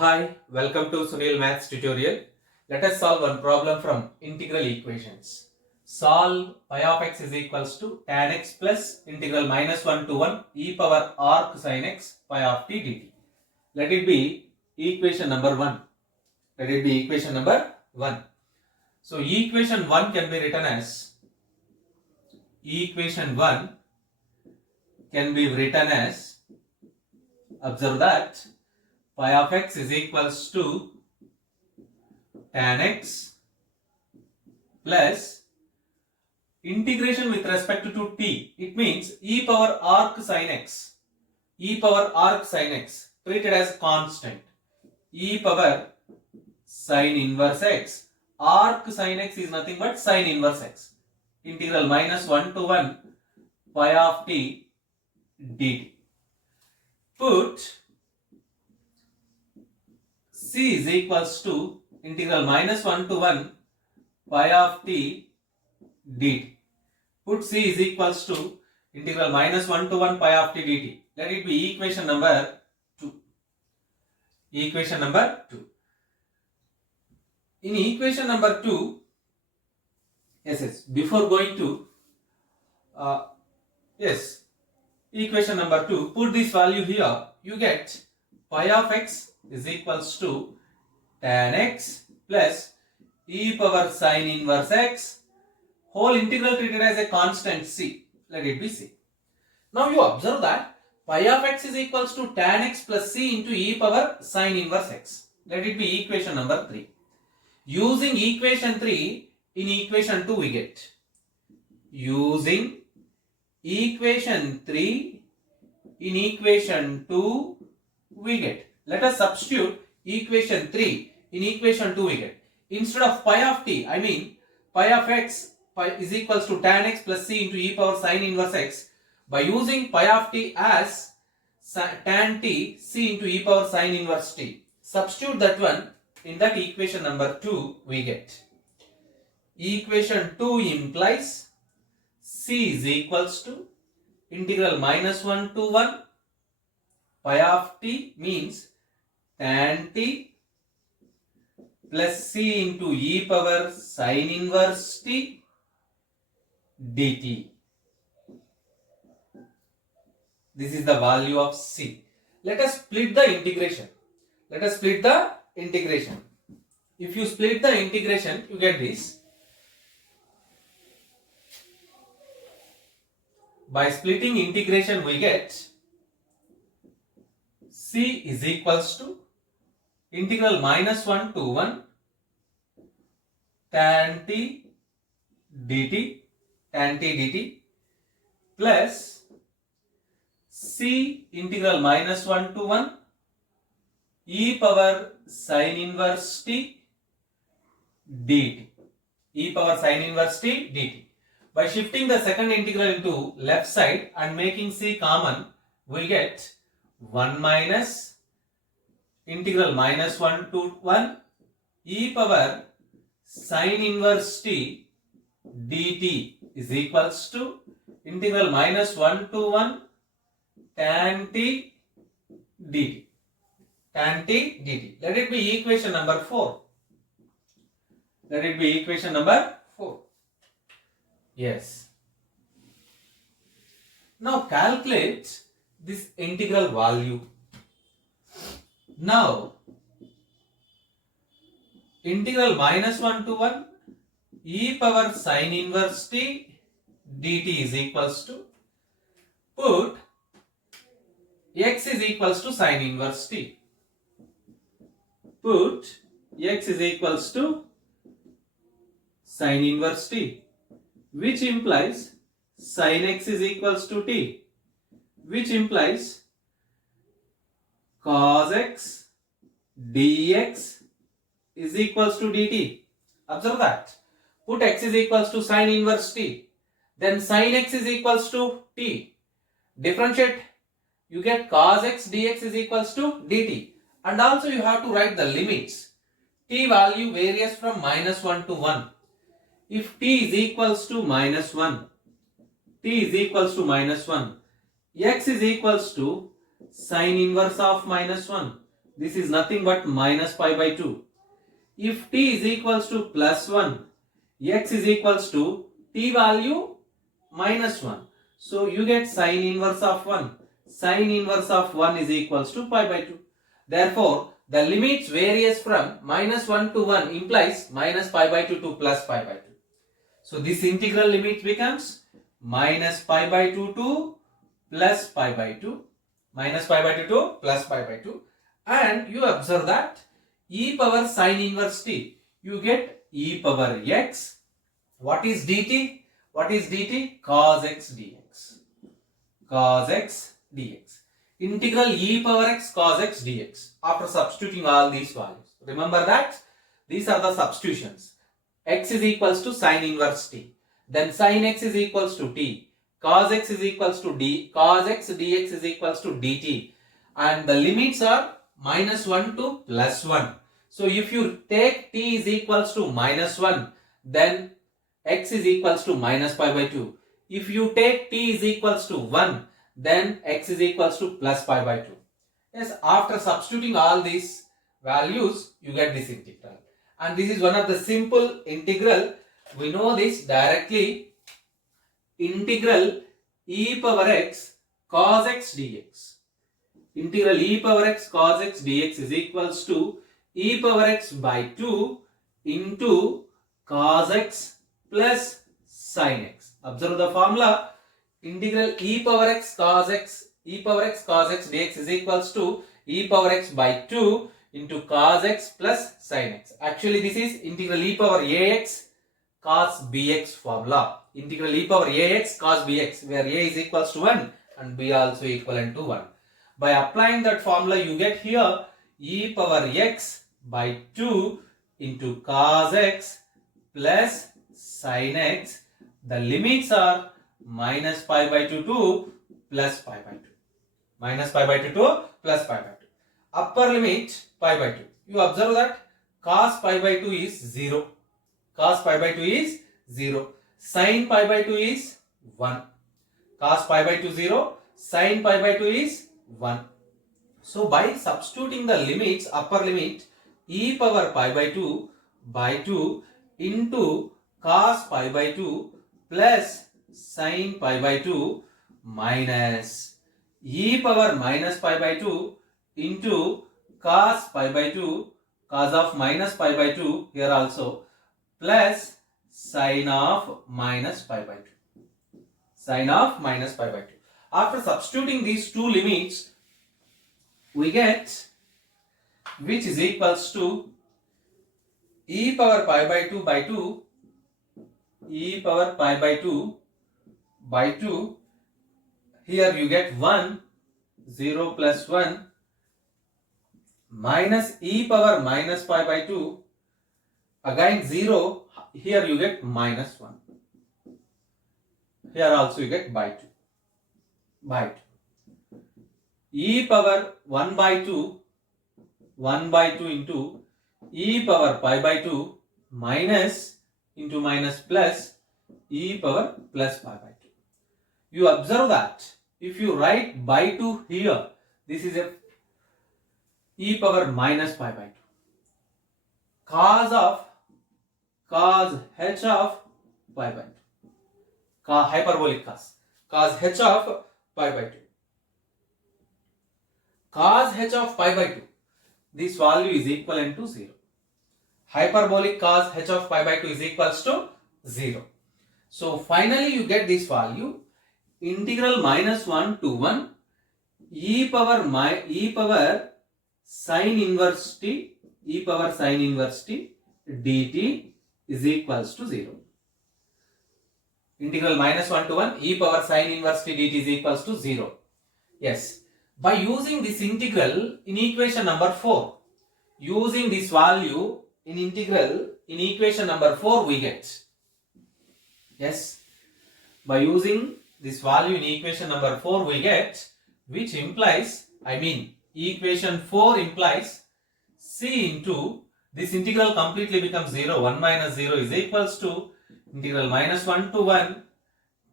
Hi, welcome to Sunil Maths tutorial. Let us solve one problem from integral equations. Solve pi of x is equals to tan x plus integral minus 1 to 1 e power arc sin x pi of t dt. Let it be equation number 1. Let it be equation number 1. So equation 1 can be written as observe that pi of x is equals to tan x plus integration with respect to t. It means e power arc sin x. E power arc sin x treated as constant. E power sin inverse x. Arc sin x is nothing but sin inverse x. Integral minus 1 to 1 pi of t dt. Put c is equals to integral minus 1 to 1 pi of t dt. Put c is equals to integral minus 1 to 1 pi of t dt. Let it be equation number 2. Equation number 2. In equation number 2, before going to, equation number 2, put this value here, you get pi of x is equals to tan x plus e power sin inverse x whole integral treated as a constant c. Let it be c. Now you observe that pi of x is equals to tan x plus c into e power sin inverse x. Let it be equation number 3. Using equation 3 in equation 2 we get. Using equation 3 in equation 2 we get. Let us substitute equation 3 in equation 2 we get. Instead of pi of t, I mean pi of x is equals to tan x plus c into e power sin inverse x. By using pi of t as tan t c into e power sin inverse t. Substitute that one in that equation number 2 we get. Equation 2 implies c is equals to integral minus 1 to 1 pi of t means tan t plus c into e power sin inverse t dt. This is the value of c. Let us split the integration. If you split the integration, you get this. By splitting integration, we get c is equals to integral minus 1 to 1 tan t dt plus c integral minus 1 to 1 e power sin inverse t dt. By shifting the second integral into left side and making c common, we get 1 minus integral minus 1 to 1 e power sin inverse t dt is equals to integral minus 1 to 1 tan t dt. Let it be equation number 4. Yes. Now calculate this integral value. Now integral minus 1 to 1 e power sin inverse t dt is equals to, put x is equals to sin inverse t. Put x is equals to sin inverse t, which implies sin x is equals to t, which implies cos x dx is equals to dt. Observe that. Put x is equals to sin inverse t, then sin x is equals to t. Differentiate, you get cos x dx is equals to dt. And also you have to write the limits. T value varies from minus 1 to 1. If t is equals to minus 1, x is equals to sin inverse of minus 1 this is nothing but minus pi by 2. If t is equals to plus 1, x is equals to t value minus 1. So you get sine inverse of 1. Sine inverse of 1 is equals to pi by 2. Therefore, the limits varies from minus 1 to 1 implies minus pi by 2 to plus pi by 2. So this integral limit becomes minus pi by 2 to plus pi by 2. Minus pi by 2 to plus pi by 2. And you observe that e power sine inverse t, you get e power x. What is dt? What is dt? Cos x dx. Cos x dx. Integral e power x cos x dx. After substituting all these values. Remember that these are the substitutions. X is equals to sine inverse t. Then sine x is equals to t. Cos x is equals to d. Cos x dx is equals to dt. And the limits are minus 1 to plus 1. So if you take t is equals to minus 1, then x is equals to minus pi by 2. If you take t is equals to 1, then x is equals to plus pi by 2. Yes, after substituting all these values, you get this integral. And this is one of the simple integral. We know this directly. Integral e power x cos x dx. Integral e power x cos x dx is equals to e power x by 2 into cos x plus sin x. Observe the formula. Integral e power x cos x dx is equals to e power x by 2 into cos x plus sin x. Actually, this is integral e power ax cos bx formula. Integral e power ax cos bx, where a is equals to 1 and b also equivalent to 1. By applying that formula, you get here e power x by 2 into cos x plus sin x. The limits are minus pi by 2 to plus pi by 2. Minus pi by 2 to plus pi by 2. Upper limit pi by 2. You observe that cos pi by 2 is 0. Cos pi by 2 is 0. Sin pi by 2 is 1. Cos pi by 2 0. Sin pi by 2 is 1. So by substituting the limits, upper limit e power pi by 2 into cos pi by 2 plus sin pi by 2 minus e power minus pi by 2 into cos pi by 2, cos of minus pi by 2 here also, plus sin of minus pi by 2. Sin of minus pi by 2. After substituting these two limits, we get which is equals to e power pi by 2 by 2, e power pi by 2 by 2. Here you get 1, 0 plus 1 minus e power minus pi by 2, again 0, here you get minus 1. Here also you get by 2. By 2. E power 1 by 2 into e power pi by 2 minus into minus plus e power plus pi by 2. You observe that if you write by 2 here, this is a e power minus pi by 2. Cos h of pi by 2. Hyperbolic cos h of pi by 2. Cos h of pi by 2. This value is equivalent to 0. Hyperbolic cos h of pi by 2 is equals to 0. So finally you get this value. Integral minus 1 to 1 e power sin inverse t dt is equals to 0. Integral minus 1 to 1 e power sin inverse t dt is equals to 0. Yes. By using this integral in equation number 4, using this value in integral in equation number 4 we get. Yes. By using this value in equation number 4 we get, which implies, equation 4 implies c into this integral completely becomes 0. 1 minus 0 is equals to integral minus 1 to 1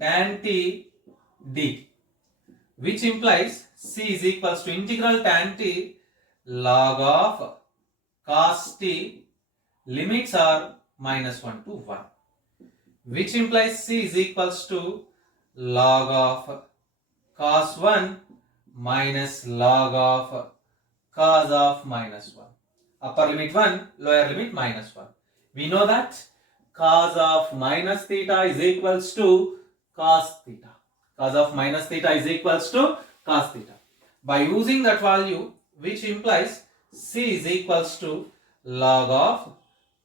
tan t d, which implies c is equals to integral tan t log of cos t, limits are -1 to 1, which implies c is equals to log of cos 1 minus log of cos of -1. Upper limit 1, lower limit -1. We know that cos of minus theta is equals to cos theta. Cos of minus theta is equals to cos theta. By using that value, which implies c is equals to log of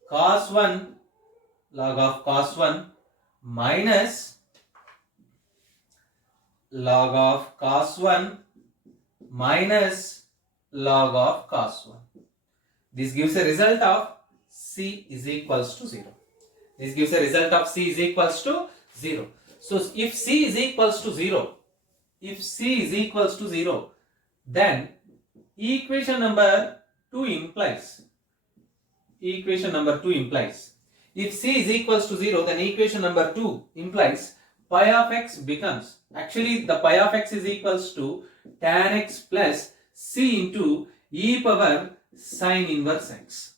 cos 1 minus log of cos 1 minus log of cos 1. This gives a result of c is equals to 0. This gives a result of c is equals to 0. So if c is equals to 0, then equation number 2 implies, if c is equals to 0, then equation number 2 implies pi of x becomes, actually the pi of x is equals to tan x plus c into e power sin inverse x.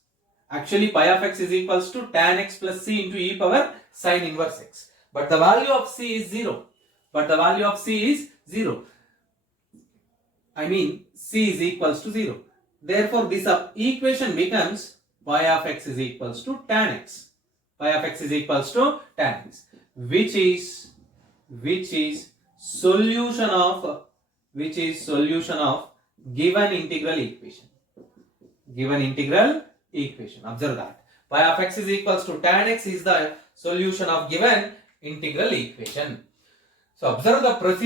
Actually pi of x is equals to tan x plus c into e power sin inverse x. But the value of c is 0. I mean c is equals to 0. Therefore this equation becomes pi of x is equals to tan x. Which is solution of given integral equation. Observe that pi of x is equals to tan x is the solution of given integral equation. So observe the procedure.